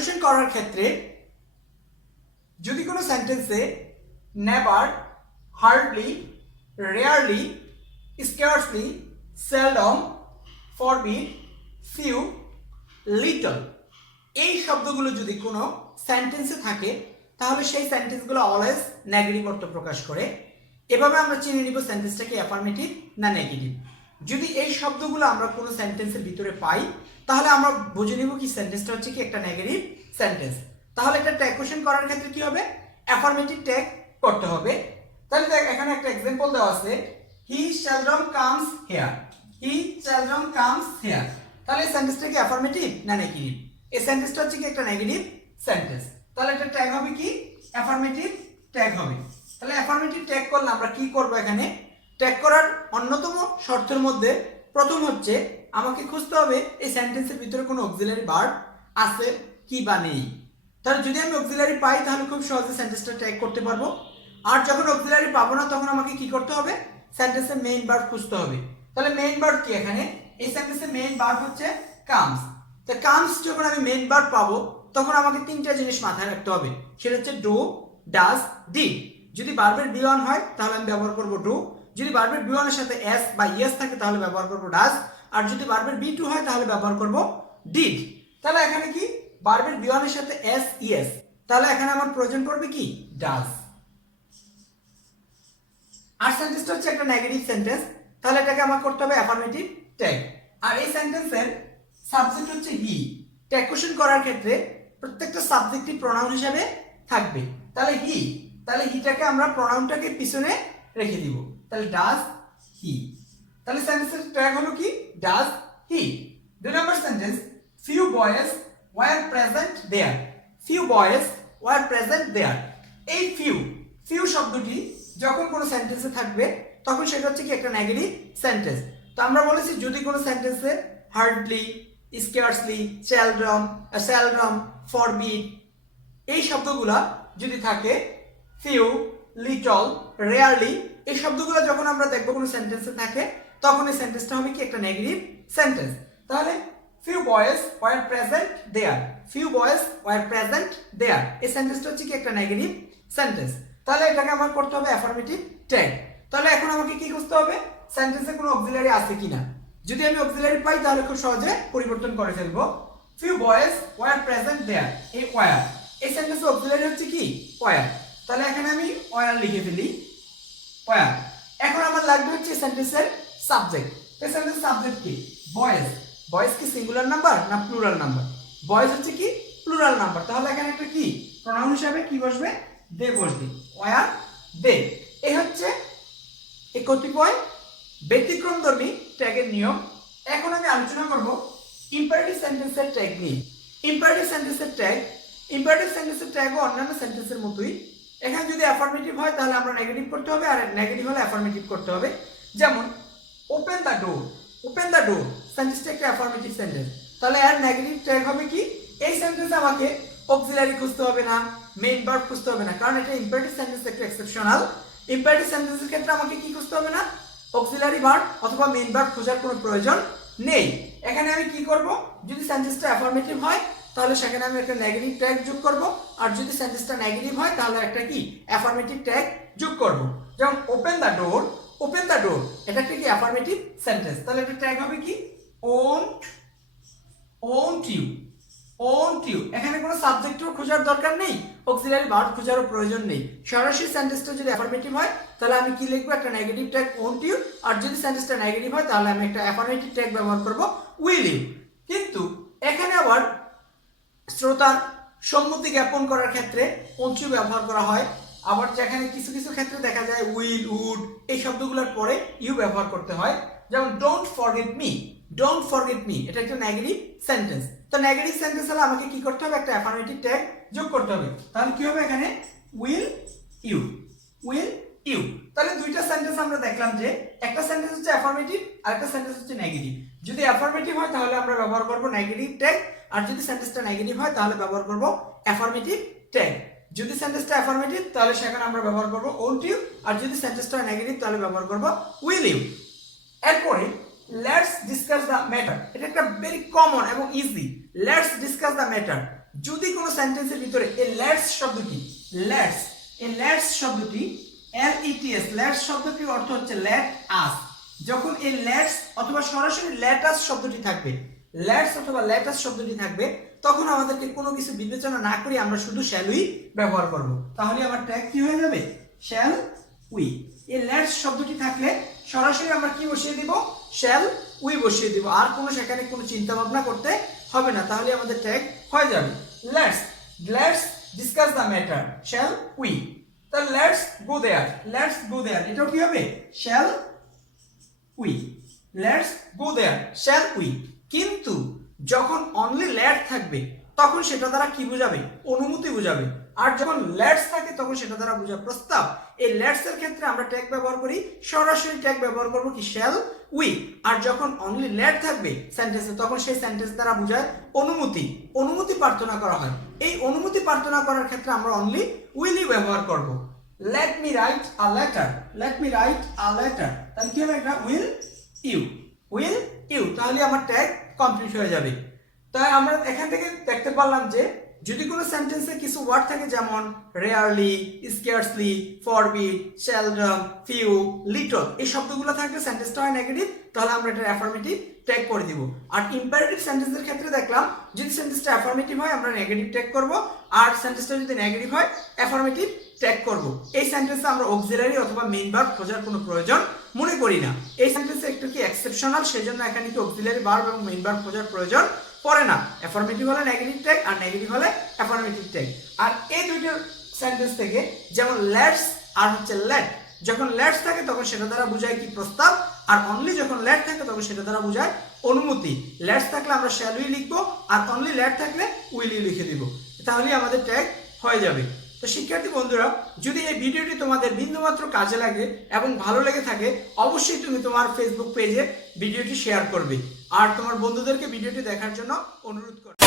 Question করার ক্ষেত্রে যদি কোনো সেন্টেন্সে never hardly rarely scarcely seldom forbid few little এই শব্দগুলো যদি কোনো সেন্টেন্সে থাকে, তাহলে সেই সেন্টেন্সগুলো অলওয়েজ নেগেটিভ অর্থ প্রকাশ করে। এভাবে আমরা চিনে নিব সেন্টেন্সটাকে অ্যাফার্মেটিভ না নেগেটিভ যদি এই শব্দগুলো আমরা কোনো সেন্টেন্সের ভিতরে পাই, তাহলে আমরা বুঝে নিব কি সেন্টেন্সটা হচ্ছে কি একটা নেগেটিভ সেন্টেন্স তাহলে একটা ট্যাগ কোশ্চেন করার ক্ষেত্রে কি হবে? অ্যাফার্মেটিভ ট্যাগ করতে হবে। তাহলে দেখ, এখানে একটা এক্সাম্পল দেওয়া আছে। He seldom comes here he seldom comes here তাহলে এই সেন্টেন্সটা কি অ্যাফার্মেটিভ না নেগেটিভ এই সেন্টেন্সটা হচ্ছে কি একটা নেগেটিভ সেন্টেন্স তাহলে এটা ট্যাগ হবে কি? অ্যাফার্মেটিভ ট্যাগ হবে। তাহলে অ্যাফার্মেটিভ ট্যাগ করলে আমরা কি করব এখানে? ট্যাগ করার অন্যতম শর্তের মধ্যে প্রথম হচ্ছে, আমাকে খুঁজতে হবে এই সেন্টেন্সের ভিতরে কোনো অক্সিলারি ভার্ব আছে কি বা নেই। তাহলে যদি আমি অক্সিলারি পাই, তাহলে খুব সহজে সেন্টেন্সটা ট্যাগ করতে পারব। আর যখন অক্সিলারি পাবো না, তখন আমাকে কি করতে হবে? সেন্টেন্সের মেইন ভার্ব খুঁজতে হবে। তাহলে মেইন ভার্ব কি এখানে? এই সেন্টেন্সের মেইন ভার্ব হচ্ছে কামস তো কামস যখন আমি মেইন ভার্ব পাবো, তখন আমাকে তিনটা জিনিস মাথায় রাখতে হবে। সেটা হচ্ছে ডু ডাজ ডিড যদি ভার্বের বি ওয়ান হয়, তাহলে আমি ব্যবহার করব ডু যদি ভার্বের বি ওয়ানের সাথে এস বা ইয়েস থাকে, তাহলে ব্যবহার করব ডাজ আর যদি ভার্বের বি টু হয়, তাহলে ব্যবহার করব ডিড তাহলে এখানে কি? ভার্বের বি ওয়ানের সাথে এস ইয়েস তাহলে এখানে আমার প্রয়োজন পড়বে কি? ডাজ আর সেন্টেন্সটা হচ্ছে একটা নেগেটিভ সেন্টেন্স তাহলে এটাকে আমার করতে হবে অ্যাফার্মেটিভ ট্যাগ আর এই সেন্টেন্সের সাবজেক্ট হচ্ছে হি ট্যাগ কোশ্চেন করার ক্ষেত্রে প্রত্যেকটা সাবজেক্টই প্রোনাউন হিসাবে থাকবে। তাহলে হি তাহলে হিটাকে আমরা প্রোনাউনটাকে পিছনে রেখে দিব। তাহলে ডাজ হি তাহলে সেন্টেন্সের ট্যাগ হলো কি? ডাজ হি দুই number sentence few boys were present there few boys were present there এই ফিউ ফিউ শব্দটি যখন কোনো সেন্টেন্সে থাকবে, তখন সেটা হচ্ছে কি একটা নেগেটিভ সেন্টেন্স তো আমরা বলেছি যদি কোনো সেন্টেন্সে hardly scarcely seldom seldom forbid এই শব্দগুলা যদি থাকে ফিউ লিটল রেয়ারলি এই শব্দগুলো যখন আমরা দেখব কোনো সেন্টেন্সে থাকে, তখন এই সেন্টেন্সটা হবে কি? একটা নেগেটিভ সেন্টেন্স তাহলে few boys were present there few boys were present there এই সেন্টেন্সটা হচ্ছে কি? একটা নেগেটিভ সেন্টেন্স তাহলে এটাকে আমার করতে হবে অ্যাফার্মেটিভ ট্যাগ তাহলে এখন আমাকে কি খুঁজতে হবে? সেন্টেন্সে কোনো অক্সিলারি আছে কিনা? যদি আমি অক্সিলারি পাই, তাহলে খুব সহজে পরিবর্তন করে ফেলব। Few boys were present there এই ওয়ার এই সেন্টেন্সে অক্সিলারি হচ্ছে কি? ওয়ার তাহলে এখানে আমি ওয়ার লিখে ফেলি। ওয়ার এখন আমার লাগবে হচ্ছে সেন্টেন্সের সাবজেক্ট এই সেন্টেন্স সাবজেক্ট কি? বয়েজ বয়েজ কি সিঙ্গুলার নাম্বার না প্লুরাল নাম্বার বয়েজ হচ্ছে কি? প্লুরাল নাম্বার তাহলে এখানে একটা কি? প্রোনাউন হিসাবে কি বসবে? দে বসবে। ওয়ার দে এই হচ্ছে এই কতিপয় ব্যতিক্রমধর্মী ট্যাগের নিয়ম। এখন আমি আলোচনা করব ইম্পারেটিভ সেন্টেন্সের ট্যাগ নিয়ে। ইম্পারেটিভ সেন্টেন্সের ট্যাগ ইম্পারেটিভ সেন্টেন্সের ট্যাগও অন্যান্য সেন্টেন্সের মতোই এখানে যদি অ্যাফার্মেটিভ হয়, তাহলে আমরা নেগেটিভ করতে হবে, আর নেগেটিভ হলে অ্যাফার্মেটিভ করতে হবে। যেমন open the door open the door সেন্টেন্সটা একটা অ্যাফার্মেটিভ সেন্টেন্স তাহলে আর নেগেটিভ ট্যাগ হবে কি? এই সেন্টেন্সে আমাকে অক্সিলারি খুঁজতে হবে না মেইন ভার্ব খুঁজতে হবে না, কারণ এটা ইম্পারেটিভ সেন্টেন্স একটা এক্সেপশনাল ইম্পারেটিভ সেন্টেন্সের ক্ষেত্রে আমাকে কি খুঁজতে হবে না? অক্সিলারি ভার্ব অথবা মেইন ভার্ব খোঁজার কোনো প্রয়োজন নেই। এখানে আমি কি করব? যদি সেন্টেন্সটা অ্যাফার্মেটিভ হয় তাহলে সেখানে আমি একটা নেগেটিভ ট্যাগ যোগ করব। আর যদি সেন্টেন্সটা নেগেটিভ হয়, তাহলে একটা কি? অ্যাফার্মেটিভ ট্যাগ যোগ করব। যেমন open the door open the door এটা একটা কি? অ্যাফার্মেটিভ সেন্টেন্স তাহলে এটা ট্যাগ হবে কি? Won't won't you won't you এখানে কোনো সাবজেক্টও খোঁজার দরকার নেই অক্সিলারি ভার্ব খোঁজারও প্রয়োজন নেই। সরাসরি সেন্টেন্সটা যদি অ্যাফার্মেটিভ হয়, তাহলে আমি কি লিখব? একটা নেগেটিভ ট্যাগ ওন ইউ আর যদি সেন্টেন্সটা নেগেটিভ হয়, তাহলে আমি একটা অ্যাফার্মেটিভ ট্যাগ ব্যবহার করব উইল ইউ কিন্তু এখানে আবার শ্রোতার সম্মতি জ্ঞাপন করার ক্ষেত্রে অঞ্চু ব্যবহার করা হয়। আবার যেখানে কিছু কিছু ক্ষেত্রে দেখা যায় উইল, উড এই শব্দগুলোর পরে ইউ ব্যবহার করতে হয়। যেমন don't forget me don't forget me এটা একটা নেগেটিভ সেন্টেন্স তো নেগেটিভ সেন্টেন্স হলে আমাকে কি করতে হবে? একটা অ্যাফার্মেটিভ ট্যাগ যোগ করতে হবে। তাহলে কি হবে এখানে? উইল ইউ উইল ইউ তাহলে দুইটা সেন্টেন্স আমরা দেখলাম যে একটা সেন্টেন্স হচ্ছে অ্যাফার্মেটিভ আর একটা সেন্টেন্স হচ্ছে নেগেটিভ যদি অ্যাফার্মেটিভ হয় তাহলে আমরা ব্যবহার করব নেগেটিভ ট্যাগ আর যদি সেন্টেন্সটা নেগেটিভ হয়, তাহলে ব্যবহার করব অ্যাফার্মেটিভ ট্যাগ যদি সেন্টেন্সটা অ্যাফার্মেটিভ তাহলে সেখানে আমরা ব্যবহার করব ওন্ট ইউ আর যদি সেন্টেন্সটা নেগেটিভ তাহলে ব্যবহার করব উইল ইউ এরপরে লেটস ডিসকাস দ্য ম্যাটার এটা একটা ভেরি কমন এবং easy let's discuss the matter যদি কোনো সেন্টেন্সের ভিতরে এই লেটস শব্দটি লেটস এই লেটস শব্দটি এল ইটিএস লেটস শব্দটির অর্থ হচ্ছে লেট আস যখন এই লেটস অথবা সরাসরি লেটাস শব্দটি থাকবে লেটস অথবা লেটাস শব্দটি থাকবে, তখন আমাদেরকে কোনো কিছু বিবেচনা না করে আমরা শুধু শ্যালুই ব্যবহার করব। তাহলে আমার ট্যাগ কি হয়ে যাবে? শ্যাল উই এই ল্যাটস শব্দটি থাকলে সরাসরি আমরা কি বসিয়ে দিব? শ্যাল উই বসিয়ে দিব। আর কোনো সেখানে কোনো চিন্তা ভাবনা করতে হবে না। তাহলে আমাদের ট্যাগ হয়ে যাবে। Let's let's discuss the matter shall we তা let's go there let's go there এটাও কি হবে? Shall we let's go there shall we কিন্তু যখন অনলি লেট থাকবে, তখন সেটা দ্বারা কি বোঝাবে? অনুমতি বোঝাবে। আর যখন লেটস থাকে, তখন সেটা দ্বারা বোঝাবে প্রস্তাব। এই লেটস এর ক্ষেত্রে আমরা ট্যাগ ব্যবহার করি, সরাসরি ট্যাগ ব্যবহার করব কি শ্যাল উই আর যখন অনলি লেট থাকবে সেন্টেন্সে তখন সেই সেন্টেন্স দ্বারা বোঝায় অনুমতি অনুমতি প্রার্থনা করা হয়। এই অনুমতি প্রার্থনা করার ক্ষেত্রে আমরা অনলি উইলি ব্যবহার করব। Let me write a letter let me write a letter তাহলে কি হবে এটা উইল ইউ উইল ইউ তাহলে আমার ট্যাগ কমপ্লিট হয়ে যাবে। তাই আমরা এখান থেকে দেখতে পারলাম যে, যদি কোনো সেন্টেন্সে কিছু ওয়ার্ড থাকে যেমন rarely scarcely forbid seldom few little এই শব্দগুলো থাকলে সেন্টেন্সটা হয় নেগেটিভ তাহলে আমরা এটা অ্যাফার্মেটিভ ট্যাগ করে দিব। আর ইম্পারেটিভ সেন্টেন্সের ক্ষেত্রে দেখলাম, যদি সেন্টেন্সটা অ্যাফার্মেটিভ হয়, আমরা নেগেটিভ ট্যাগ করব। আর সেন্টেন্সটা যদি নেগেটিভ হয় অ্যাফার্মেটিভ ট্যাগ করব। এই সেন্টেন্সে আমরা অক্সিলারি অথবা মেইন ভার্ব খোঁজার কোনো প্রয়োজন মনে করি না। এই সেন্টেন্সে একটু কি এক্সেপশনাল সেজন্য এখানে কি অক্সিলারি ভার্ব এবং মেইন ভার্ব খোঁজার প্রয়োজন পড়ে না। অ্যাফার্মেটিভ হলে নেগেটিভ ট্যাগ আর নেগেটিভ হলে অ্যাফার্মেটিভ ট্যাগ আর এই দুইটা সেন্টেন্স থেকে যেমন লেটস আর হচ্ছে লেট যখন লেটস থাকে তখন সেটা দ্বারা বোঝায় কি প্রস্তাব, আর অনলি যখন লেট থাকে তখন সেটা দ্বারা বোঝায় অনুমতি। লেটস থাকলে আমরা শ্যালুই লিখব, আর অনলি লেট থাকলে উইলি লিখে দিব। তাহলেই আমাদের ট্যাগ হয়ে যাবে। তো শিক্ষার্থী বন্ধুরা, যদি এই ভিডিওটি তোমাদের বিন্দুমাত্র কাজে লাগে এবং ভালো লেগে থাকে, অবশ্যই তুমি তোমার ফেসবুক পেজে ভিডিওটি শেয়ার করবে। আর তোমার বন্ধুদেরকে ভিডিওটি দেখার জন্য অনুরোধ করবে